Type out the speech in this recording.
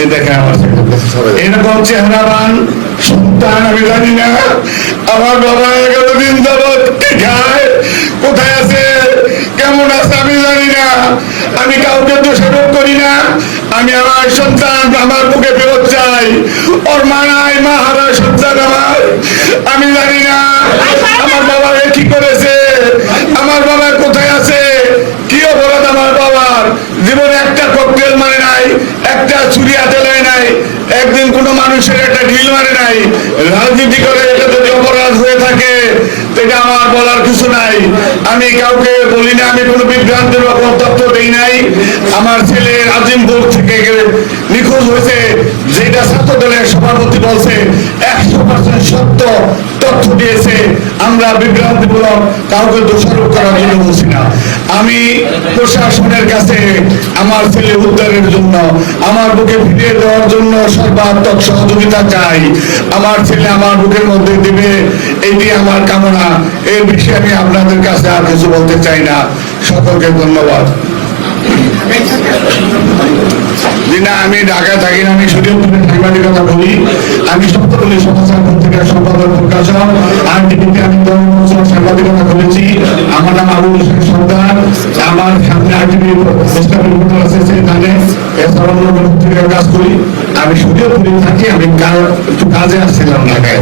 এই দেখে আমার এরকম চেহারাবান সন্তান আমি জানি না। আমার বাবা 11 দিন যাবৎ কি খায়, কোথায় আছে, কেমন আছে আমি জানি না। আমি কাউকে দোষারোপ করি না। আমি আমার সন্তান আমার বুকে ফেরত চাই। ওর মা নাই, মা হারা সন্তান আমার। আমি জানি না আমার বাবা কি করেছে, আমার বাবা কোথায় আছে, কি অপরাধ আমার বাবার। জীবনে একটা ককটেল মারে নাই, একটা ছুরি হাতে লয় নাই, একদিন কোনো মানুষের একটা ঢিল মারে নাই। রাজনীতি করে এটা যদি অপরাধ হয়ে থাকে এটা আমার বলার কিছু নাই। আমি কাউকে বলি না, আমি কোনো বিভ্রান্তির বা কোনো তথ্য দেই নাই। আমার ছেলে আজিমপুর থেকে নিখোঁজ হয়েছে, যেটা ছাত্র দলের সভাপতি বলছে 100% সত্য তথ্য দিয়েছে। আমরা বিভ্রান্তিমূলক কাউকে দোষারোপ করার জন্য বলছি না। আমি প্রশাসনের কাছে আমার ছেলে উদ্ধারের জন্য, আমার বুকে ফিরিয়ে দেওয়ার জন্য সর্বাত্মক সহযোগিতা চাই। আমার ছেলে আমার বুকের মধ্যে দিবে, এটি আমার কামনা। এই বিষয়ে আমি আপনাদের কাছে আর কিছু বলতে চাই না। সকলকে ধন্যবাদ। না, আমি ঢাকায় থাকি না, আমি সুযোগপুরের সাংবাদিকতা করি। আমি সপ্তপল্লী সমাচার পত্রিকার সম্পাদক প্রকাশক। আর টিভিতে আমি 10 বছর সাংবাদিকতা করেছি। আমার নাম আবুল হোসেন সর্দার। আমার সামনে আরটিভি আছে সেখানে, এছাড়া অন্য পত্রিকার কাজ করি। আমি সুযোগপুরে থাকি, আমি একটু কাজে আসছিলাম ঢাকায়।